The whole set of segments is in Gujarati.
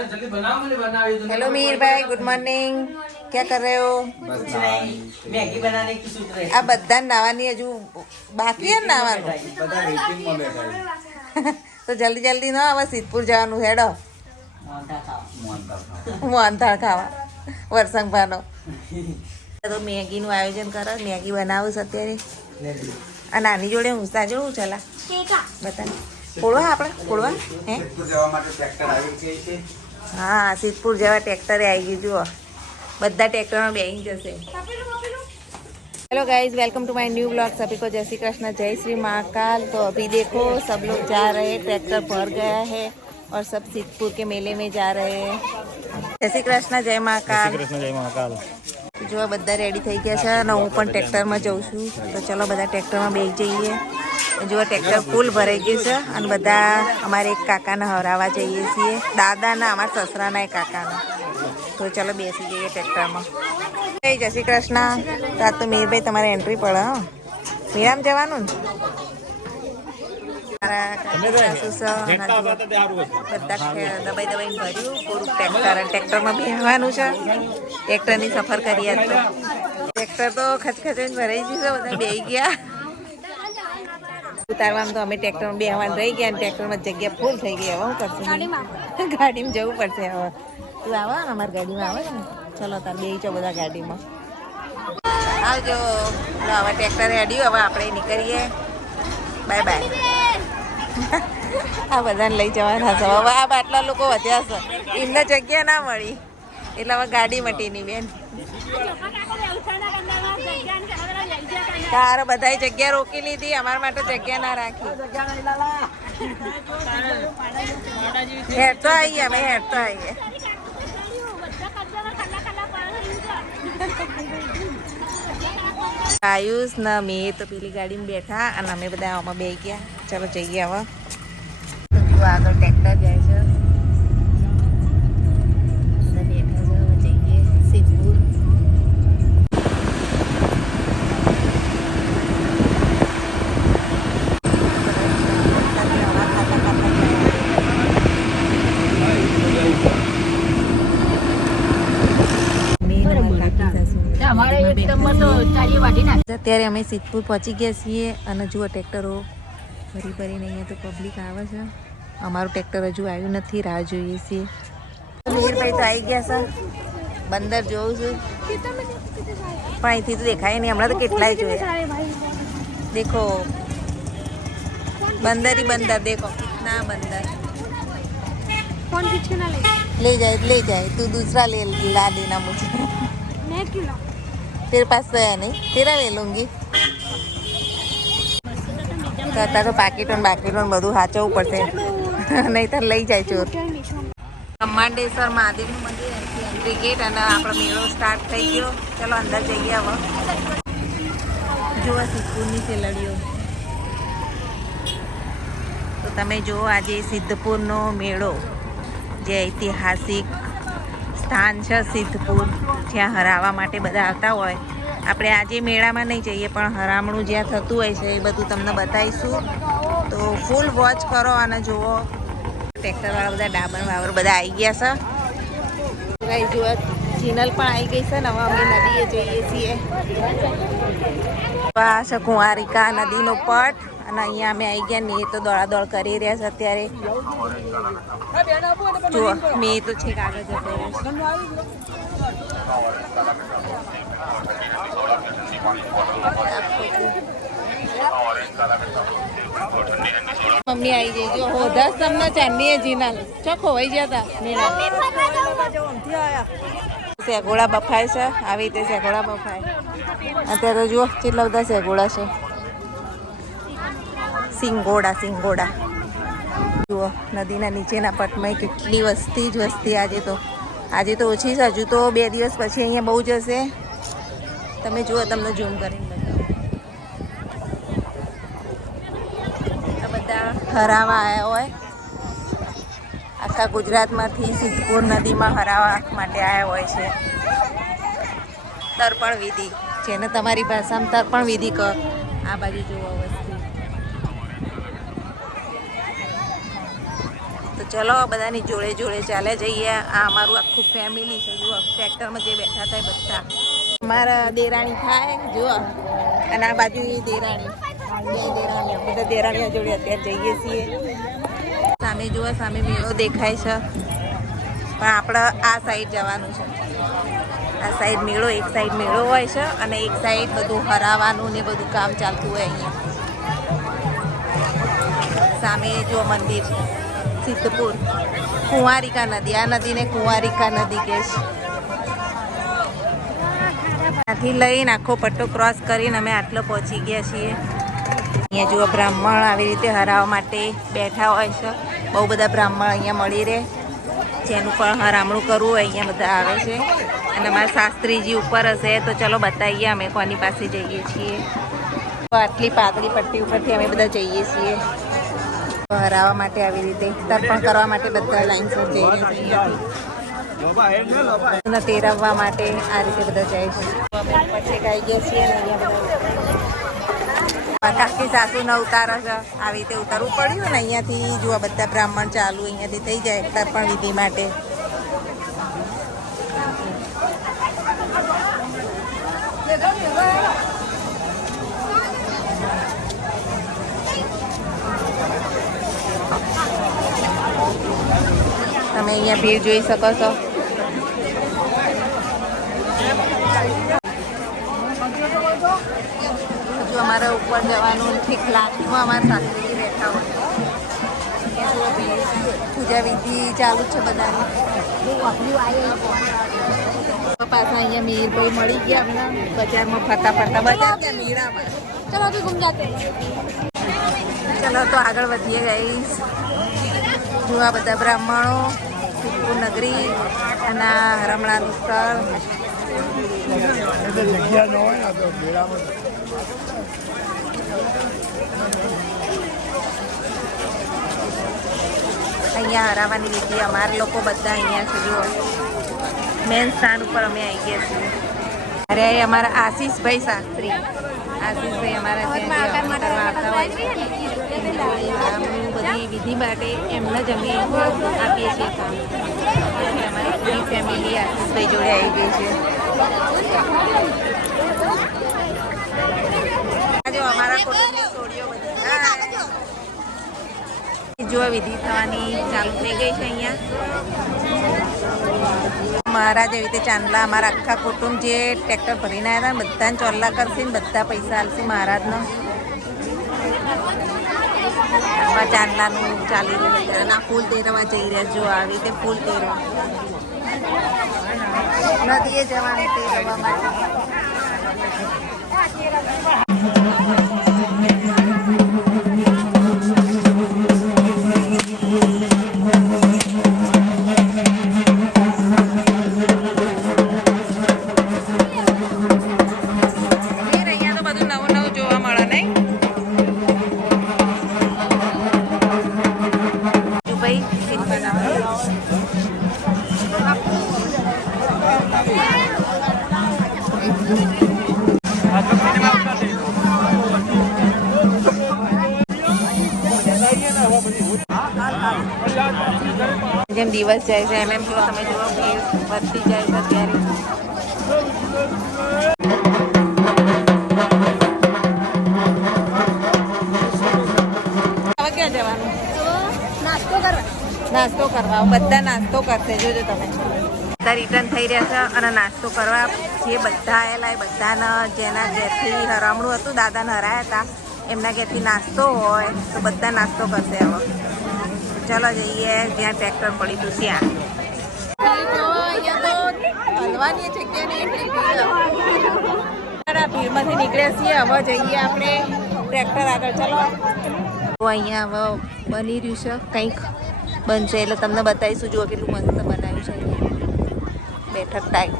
हेलो मीर भाई, गुड मॉर्निंग। क्या कर रहे हो? कुछ नहीं, मैगी बनाने की सोच रहे આ બધા નાવાની હજુ બાકી છે નાવાનું. બધા વેઇટિંગમાં બેઠા છે. તો જલ્દી જલ્દી ના આવા સિદ્ધપુર જવાનું હેડો મોહનથાળ ખાવા વરસંગભાનો. તો મેગીનું આયોજન કરો, મેગી બનાવું છે અત્યારે. આ નાની જોડે ઊંચા જોડું ચલા બતા ફોડવા આપણે ફોડવા હે જવા માટે ટ્રેક્ટર આવી ગઈ છે. હા, સિદ્ધપુર જેવા ટ્રેક્ટરે આવી ગયું. જુઓ બધા ट्रैक्टर બેસી जैसे। Hello guys, welcome to my new blog. सभी को जय श्री कृष्ण, जय श्री महाकाल। तो अभी देखो सब लोग जा रहे हैं, ट्रैक्टर भर गया है और सब सिद्धपुर के मेले में जा रहे हैं। जय श्री कृष्ण, जय महाकाल। જય મહાકાલ. જો બધા રેડી થઈ ગયા છે અને હું પણ ટ્રેક્ટરમાં જઉં છું. તો ચલો બધા ટ્રેક્ટરમાં બેસી જઈએ. જો ટ્રેક્ટર ફૂલ ભરાઈ ગયું છે અને બધા અમારે એક કાકાને હરાવવા જઈએ છીએ. દાદાના, અમારા સસરાના એક કાકાના. તો ચલો બેસી જઈએ ટ્રેક્ટરમાં. જય શ્રી કૃષ્ણ. રાત તો મીરભાઈ તમારે એન્ટ્રી પડે. હા, મીરામ જવાનું ને બધા દબાઈ દબાઈને ભર્યું પૂરું ટ્રેક્ટર. અને ટ્રેક્ટરમાં બેસવાનું છે. ટ્રેક્ટરની સફર કરીએ તો ટ્રેક્ટર તો ખચખચાઈને ભરાઈ ગયું છે. બધા બેસી ગયા. ઉતારવામાં તો અમે ટ્રેક્ટરમાં બેસવાનું રહી ગયા અને ટ્રેક્ટરમાં જગ્યા ફૂલ થઈ ગઈ. હવે શું કરશું? ગાડીમાં જવું પડશે હવે. તું આવો ને અમારી ગાડીમાં આવે ને. ચલો તાર બે છો બધા ગાડીમાં આવજો. હવે ટ્રેક્ટર રેડી. હવે આપણે નીકળીએ. Bye bye. આ બધાને લઈ જવાના છે. હવે આ આટલા લોકો વધ્યા છે, એમને જગ્યા ના મળી એટલે હવે ગાડી મટીની બેન. તારે બધાએ જગ્યા રોકી લીધી, અમારા માટે જગ્યા ના રાખી. હેડ તો આવીએ અમે, હેડ તો આવીએ. આયુષ ના મેં તો પેલી ગાડીમાં બેઠા અને અમે બધા આમાં બે ગયા. ચલો જઈએ હવે. આગળ ટ્રેક્ટર જાય છે. બેઠા છે, હવે જઈએ સિદ્ધપુર. અત્યારે અમે સિદ્ધપુર પહોંચી ગયા છીએ અને જુઓ ટ્રેક્ટરો ભરી ભરીને અહીંયા તો પબ્લિક આવે છે. અમારું ટ્રેક્ટર હજુ આવ્યું નથી, રાહ જોઈએ છીએ. મીરભાઈ તો આવી ગયા છે. બંદર જોઉં છું પણ અહીંથી તો દેખાય નહીં. હમણાં તો કેટલાય જોયા. દેખો બંદર ही બંદર. देखो कितना બંદર. कौन पीछे ना ले जाए तू दूसरा ला देना मुझे. मैं क्यों लाऊं? तेरे पास तो है नहीं, तेरा ले लूंगी. કરતા તો પાકીટો બધું સાચવવું પડશે નહીં તો લઈ જાય ચોર. બ્રહ્માંડેશ્વર મહાદેવનું મંદિર, એન્ટ્રી ગેટ અને આપણો મેળો સ્ટાર્ટ થઈ ગયો. ચલો અંદર જઈએ હવે. જુઓ સિદ્ધપુરની સેલડીઓ. તો તમે જુઓ આજે સિદ્ધપુરનો મેળો, જે ઐતિહાસિક સ્થાન છે સિદ્ધપુર, જ્યાં હરાવવા માટે બધા આવતા હોય. આપણે આજે મેળામાં નહીં જઈએ પણ હરામણું જ્યાં થતું હોય છે એ બધું તમને બતાવીશું. તો ફૂલ વોચ કરો અને જુઓ. ટ્રેક્ટરવાળા બધા ડાબર વાબર બધા આવી ગયા છે. ભાઈ જુઓ ચિનલ પણ આવી ગઈ છે ને. હવે અમે નદીએ જઈએ છીએ. આ છે કુંવારિકા નદીનો પટ અને અહીંયા અમે આવી ગયા ને. એ તો દોડાદોડ કરી રહ્યા છે અત્યારે. જુઓ મેં તો છેક આગળ જતો મમ્મી આવી ગઈ. જો હો 10 તમને ચાંદીએ જીના ચો ખોવાઈ ગયા હતા. શેગોળા બફાય છે. આવી રીતે શેગોળા બફાય. અત્યારે જુઓ કેટલા બધા શેગોળા છે. સિંગોડા જુઓ નદીના નીચેના પટમાં કેટલી વસ્તી જ વસ્તી. આજે તો ઓછી છે. હજુ તો 2 દિવસ પછી અહીંયા બહુ જ હશે. તમે જુઓ, તમને ઝૂમ કરીને બતાવો. આ બધા હરાવા આવ્યા હોય. આખા ગુજરાતમાંથી સિદ્ધપુર નદીમાં હરાવા માટે આવ્યા હોય છે. તર્પણ વિધિ, જેને તમારી ભાષામાં તર્પણ વિધિ કહો. આ બાજુ જુઓ વસ્તી. તો ચલો બધાની જોડે જોડે ચાલે જઈએ. આ અમારું આખું ફેમિલી છે. જુઓ ટ્રેક્ટરમાં જે બેઠા હતા એ બધા અમારા દેરાણી થાય. જુઓ અને આ બાજુ એ દેરાણી, બે દેરાણીઓ, બધા દેરાણીઓ જોડે અત્યારે જઈએ છીએ. સામે જુઓ, સામે મેળો દેખાય છે, પણ આપણે આ સાઈડ જવાનું છે. આ સાઈડ મેળો, એક સાઈડ મેળો હોય છે અને એક સાઈડ બધું હરાવાનું ને બધું કામ ચાલતું હોય. અહીંયા સામે જો મંદિર સિદ્ધપુર, કુંવારિકા નદી. આ નદીને કુંવારિકા નદી કહે છે. ત્યાંથી લઈને આખો પટ્ટો ક્રોસ કરીને અમે આટલો પહોંચી ગયા છીએ. અહીંયા જુઓ બ્રાહ્મણ આવી રીતે હરાવવા માટે બેઠા હોય છે. બહુ બધા બ્રાહ્મણ અહીંયા મળી રહે, જેનું પણ હરામણું કરવું હોય અહીંયા બધા આવે છે. અને અમારા શાસ્ત્રીજી ઉપર હશે તો ચલો બતાવીએ અમે કોની પાસે જઈએ છીએ. આટલી પાતળી પટ્ટી ઉપરથી અમે બધા જઈએ છીએ હરાવવા માટે. આવી રીતે તર્પણ કરવા માટે બધા લાઈનસર જઈએ છીએ. તેરવવા માટે આ રીતે બધા જાય છે. અમે પછી ગાઈ ગયા છીએ ને અહીંયા બધા કાકી સાસુને ઉતારે છે. આવી રીતે ઉતારવું પડ્યું ને અહીંયાથી. જુઓ બધા બ્રાહ્મણ ચાલુ અહીંયાથી થઈ જાય તર્પણ વિધિ માટે. તમે અહીંયા ભીડ જોઈ શકો છો. હજુ અમારે ઉપર જવાનું ઠીક લાસ્ટમાં અમારા શાસ્ત્રીજી બેઠા હોય. પૂજા વિધિ ચાલુ છે બધાની. પાછા અહીંયા મીરભાઈ મળી ગયા હમણાં બજારમાં ફરતા ફરતા. બજાર ત્યાં મેળામાં. चलो अभी घूम जाते हैं. ચલો તો આગળ વધીએ ગઈશ. જોવા બધા બ્રાહ્મણો, સિદ્ધપુર નગરી અને આ હરમણાનું સ્થળ. અહીંયા હરાવાની વિધિ અમારા લોકો બધા અહીંયા છે. જુઓ મેન સ્થાન ઉપર અમે આવી ગયા છીએ. અરે અમારા આશીષભાઈ શાસ્ત્રી, આશીષભાઈ અમારા ત્યાં કરવા આવતા હોય છે. બધી વિધિ માટે એમને જ અમે આપીએ છીએ કામ. અમારી પૂરી ફેમિલી આશીષભાઈ જોડે આવી ગઈ છે. જો અમારા કુટુંબની સોડીઓ બધી જો વિધિ થવાની ચાલુ થઈ ગઈ છે અહીંયા. મહારાજ એવી રીતે ચાંદલા અમારા આખા કુટુંબ જે ટ્રેક્ટર ભરીને આવ્યા હતા બધાને ચોલ્લા કરશે ને બધા પૈસા આલશે મહારાજનો. ચાંદલાનું ચાલી રહ્યું છે અને આ ફૂલ તેરવા જઈ રહ્યા. જો આવી રીતે ફૂલ તેરવા નદીએ જવાનું તેરવા માટે. જેમ દિવસ જાય છે એમ જો તમે જુઓ ભીડ વધતી જાય છે. અત્યારે હવે ક્યાં જવાનું? नाश्तो कर. નાસ્તો કરવા. બધા નાસ્તો કરશે. જોજો તમે બધા રિટર્ન થઈ રહ્યા છે અને નાસ્તો કરવા જે બધા આવેલા એ બધાને જેના ઘેરથી હરામણું હતું, દાદાને હરાયા હતા, એમના ઘેરથી નાસ્તો હોય તો બધા નાસ્તો કરશે. હવે ચાલો જઈએ જ્યાં ટ્રેક્ટર પડી હતું ત્યાં. હલવાની જગ્યાની ભીડમાંથી નીકળ્યા છીએ. હવે જઈએ આપણે ટ્રેક્ટર આગળ. ચલો અહીંયા હવે બની રહ્યું છે કંઈક બનશે એટલે તમને બતાવીશું. જુઓ કેટલું મસ્ત બનાવ્યું છે અહીંયા બેઠક ટાઈપ.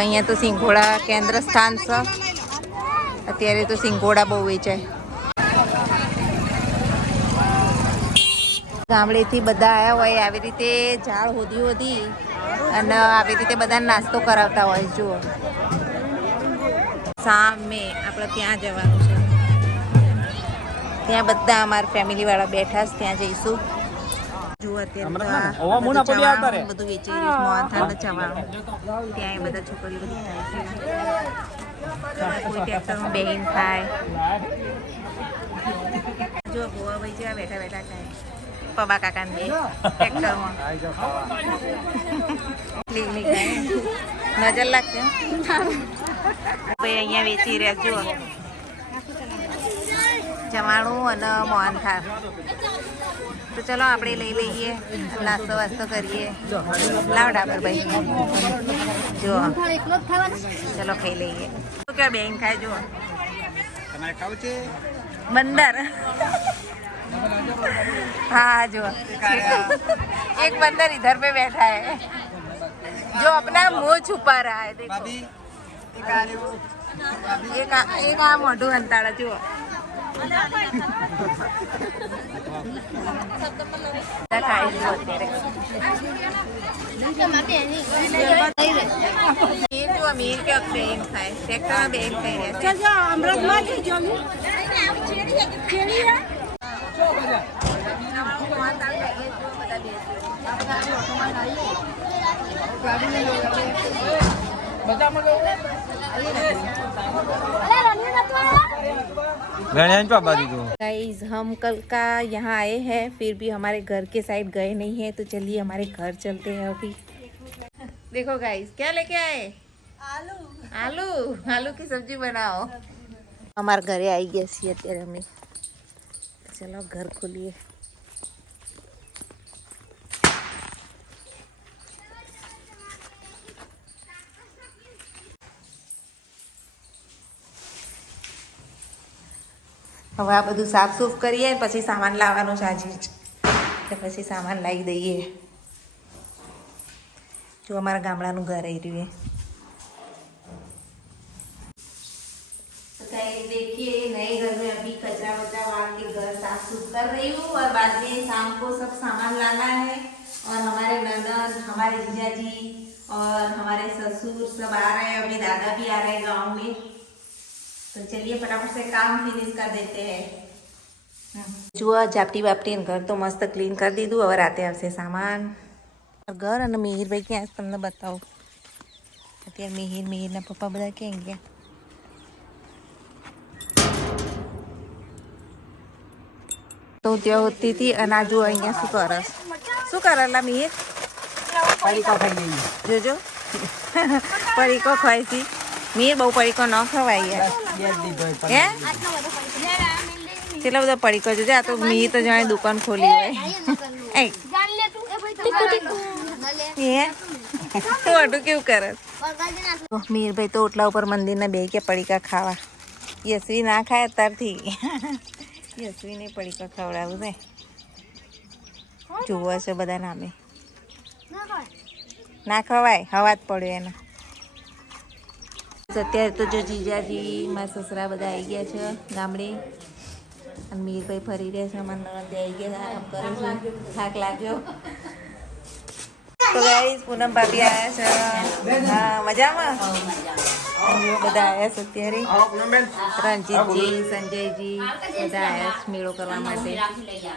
અહીંયા તો સિંઘોડા કેન્દ્ર સ્થાન છે. અત્યારે તો સિંઘોડા બહુ વેચાય. ગામડેથી બધા આવ્યા હોય આવી રીતે ઝાડ હોદી અને આવી રીતે બધા નાસ્તો કરાવતા હોય. જુઓ સામે આપણે ત્યાં જવાનું છે. ત્યાં બધા અમારા ફેમિલી વાળા બેઠા છે, ત્યાં જઈશું. જુઓ અત્યારે તો આ બધું ચવાણું બધું વેચી રહ્યું છે, મોહનથાળ ચવાણું. ત્યાં એ બધા છોકરીઓ બધી ખાય છે. કોઈ ટ્રેક્ટરમાં બેહીને ખાય. જો ગોવા ભાઈ જેવા બેઠા બેઠા ખાય. પબા કાકા ને ટ્રેક્ટરમાં નજર લાગશે. ભાઈ અહીંયા વેચી રહ્યા જુઓ જમાણું અને મોહનથાળ. તો ચલો આપણે લઈ લઈએ, નાસ્તો વાસ્તો કરીએ. લાવ ડાબર ભાઈ જુઓ, ચલો ખાઈ લઈએ. શું કે બેન ખાય જુઓ બંદર. हाँ जो एक बंदर इधर पे बैठा है जो अपना मुंह छुपा रहा है. देखो एक आ मोटू हंताड़ा जो अमीर के बेन खाए ट्रैक्टर में बेन खाए. गाइस हम कल का यहाँ आए हैं, फिर भी हमारे घर के साइड गए नहीं है, तो चलिए हमारे घर चलते हैं अभी. देखो गाइस क्या लेके आए? आलू. आलू आलू की सब्जी बनाओ. हमारे घरे आई गए છીએ અત્યારે અમે. चलो घर खोलिए. હવે આ બધું સાફ સૂફ કરીએ, પછી સામાન લાવવાનો છે આજે જ, તો પછી સામાન લાવી દઈએ. જો અમારા ગામડાનું ઘર આવી રહ્યું है. देखिए नए घर में अभी कचरा वचरा वाल के घर साफ सुफ कर रही हूँ, और बाद में शाम को सब सामान लाना है. और हमारे ननद, हमारे जीजा जी और हमारे ससुर सब आ रहे हैं. अभी दादा भी आ रहे हैं गाँव में. तो चलिए फटाफट से काम फिनिश कर देते हैं. जुआ झापटी वापटी घर तो मस्त क्लीन कर दीधું. હવે રાતે આવશે સામાન. ઘર અને મિહિરભાઈ ક્યાં તમને બતાવો. અત્યારે મિહિરના પપ્પા બધા ક્યાં ગયા? તો ત્યાં હોતી હતી. અને આ જો અહીંયા શું કરલા મિહિર? જોજો પડીકો ખાય છે. મીર બહુ પડીકો ન ખવાય યાર. હે કેટલા બધા પડીકો જોજે. આ તો મીર તો જાણે દુકાન ખોલી હોય. મોટું કેવું કરે મીરભાઈ તો ઓટલા ઉપર મંદિરના બે કે પડીકા ખાવા. યશવી ના ખાય અત્યારથી. યશવીને પડીકા ખવડાવું છે. જોવા છે બધા નામે ના ખવાય. હવા જ પડ્યો એના. અત્યારે તો જો જીજાજી મારા સસરા બધા આવી ગયા છે ગામડે. અને મીરભાઈ ફરી રહ્યા છે. અમારા નણંદ આવી ગયા, આરામ કરે છે. થાક લાગ્યો તો ગાઈસ પૂનમ ભાભી આવ્યા છે. હા મજામાં. બધા આવ્યા છે અત્યારે. રણજીતજી, સંજયજી બધા આવ્યા છે મેળો કરવા માટે.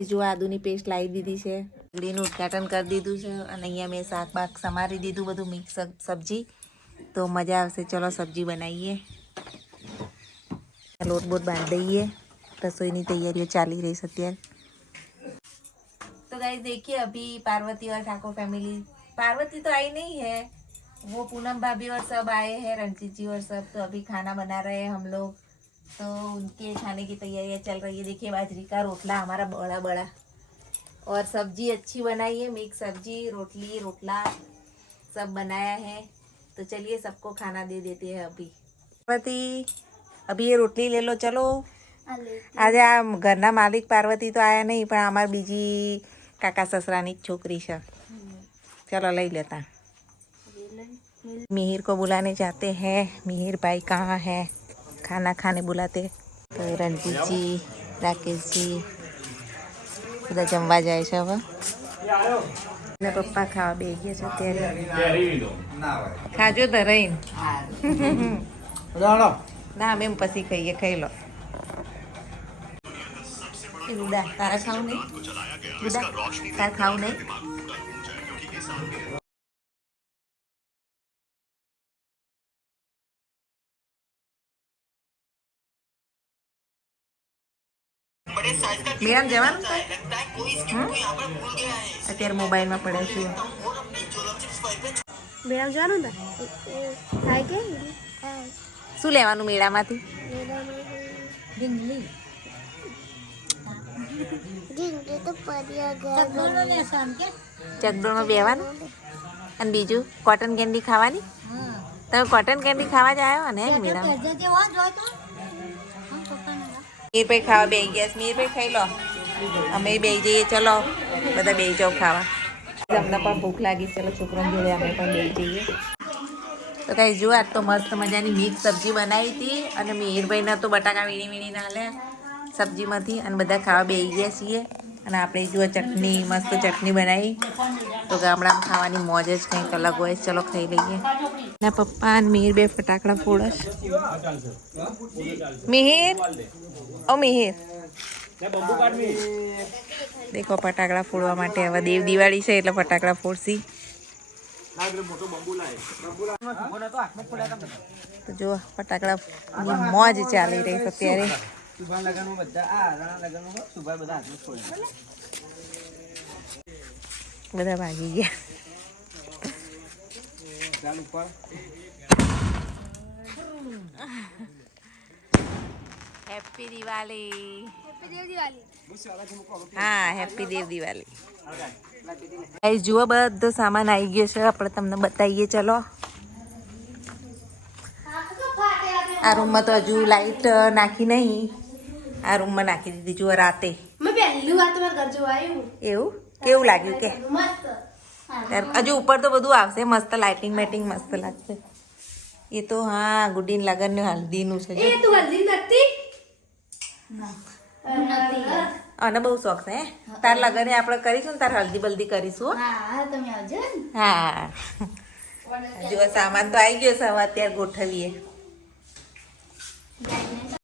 બીજું આદુની પેસ્ટ લાવી દીધી છે. ડુંગળીનું ઉદઘાટન કરી દીધું છે. અને અહીંયા મેં શાક બાક સમારી દીધું બધું મિક્સ સબ્જી. તો મજા આવશે. ચલો સબ્જી બનાવીએ. લોટ બોટ બાंध દઈએ. रसोई तैयारियों चाली रही सत्यार. तो गाइस देखिए अभी पार्वती और ठाकुर फैमिली, पार्वती तो आई नहीं है, वो पूनम भाभी और सब आए हैं, रणजीत जी और सब. तो अभी खाना बना रहे हैं हम लोग. तो उनके खाने की तैयारियां चल रही है. देखिए बाजरी का रोटला हमारा बड़ा बड़ा, और सब्जी अच्छी बनाई है. मिक्स सब्जी, रोटली, रोटला सब बनाया है. तो चलिए सबको खाना दे देते हैं अभी. पार्वती अभी ये रोटली ले लो. चलो આજે આ ઘરના માલિક પાર્વતી તો આયા નહીં, પણ અમારી બીજી કાકા સસરાની છોકરી છે. चलो ले लेता. मिहिर को बुलाने जाते हैं. मिहिर भाई कहाँ है? खाना खाने बुलाते. तो रणजीत जी, राकेश जी બધા જમવા જાય છે. હવે એના પપ્પા ખાવા બે ગયા છે ત્યારે. ખાજો ધરાઈને. ના અમે પછી ખાઈએ. ખાઈ લો. નથી રૂડા તારા ખાવું નહીં રૂડા તાર ખાવું નહીં મેડમ જવાનું છે અત્યારે મોબાઈલમાં પડે છે મેળા જવાનું ને થાય કે શું લેવાનું મેળામાંથી ચકડોળમાં બેવાનું અને બીજું કોટન કેન્ડી ખાવાની તમે કોટન કેન્ડી ખાવા જ આવ્યો ને મેળામાં મીરભાઈ ખાવા બે ગયા મીરભાઈ ખાઈ લો અમે બે જઈએ ચલો બધા બે જાઓ ખાવા અમને પણ ભૂખ લાગી ચલો છોકરાને જોડે અમે પણ બે જઈએ તો કાંઈ જો આજ તો મસ્ત મજાની મિક્સ સબ્જી બનાવી હતી અને મીરભાઈને તો બટાકા વીણી વીણી ના લે સબ્જીમાંથી અને બધા ખાવા બે ગયા છીએ અને આપણે જો ચટણી મસ્ત ચટણી બનાવી તો ગામડામાં ખાવાની મોજ જ કંઈક અલગ હોય ચલો ખાઈ લઈએ ના પપ્પા અને મિહિર બે ફટાકડા ફોડશ મિહિર ઓ મિહિર દેખો ફટાકડા ફોડવા માટે હવે દેવ દિવાળી છે એટલે ફટાકડા ફોડશી તો જો ફટાકડા મોજ ચાલી રહી છે અત્યારે બધા ભાગી ગયા હેપી દિવાળી હા હેપી દેવ દિવાળી ગાઈસ જુઓ બધો સામાન આવી ગયો છે આપણે તમને બતાવીએ ચલો આ રૂમમાં તો હજુ લાઈટ નાખી નહીં આ રૂમમાં નાખી દીધી જુઓ રાતે એવું કેવું લાગ્યું કે હજુ ઉપર તો બધું આવશે મસ્ત લાઇટિંગ મેટિંગ મસ્ત લાગશે એ તો હા ગુડીન લગન ને હલ્દીનું છે અને બહુ શોખ છે તાર લગન આપણે કરીશું ને તાર હલ્દી બલ્દી કરીશું હા જો સામાન તો આવી ગયો છે હવે અત્યારે ગોઠવીએ